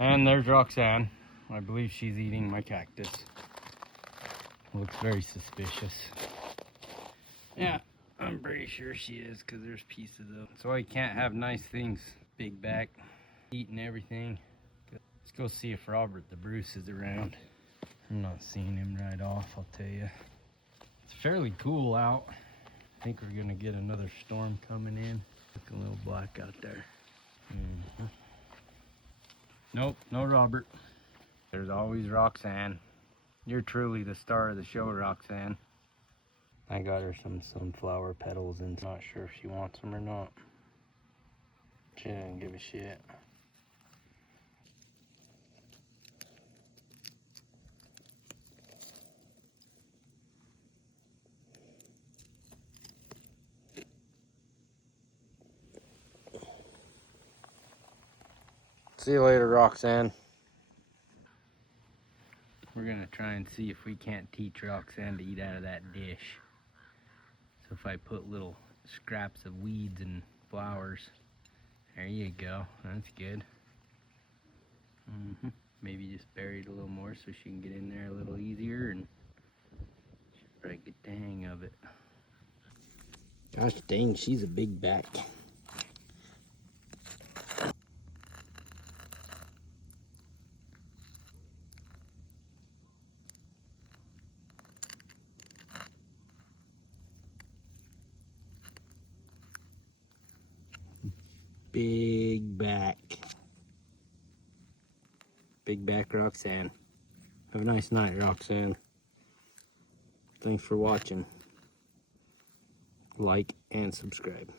And there's Roxanne. I believe she's eating my cactus. Looks very suspicious. Yeah, I'm pretty sure she is because there's pieces of. So I can't have nice things. Big back, eating everything. Let's go see if Robert the Bruce is around. I'm not seeing him right off, I'll tell you. It's fairly cool out. I think we're gonna get another storm coming in. Look a little black out there. Nope, no Robert. There's always Roxanne. You're truly the star of the show, Roxanne. I got her some sunflower petals and not sure if she wants them or not. She didn't give a shit. See you later, Roxanne. We're gonna try and see if we can't teach Roxanne to eat out of that dish. So if I put little scraps of weeds and flowers, there you go, that's good. Maybe just bury it a little more so she can get in there a little easier and try to get the hang of it. Gosh dang, she's a big back. Big back. Big back Roxanne. Have a nice night, Roxanne. Thanks for watching. Like and subscribe.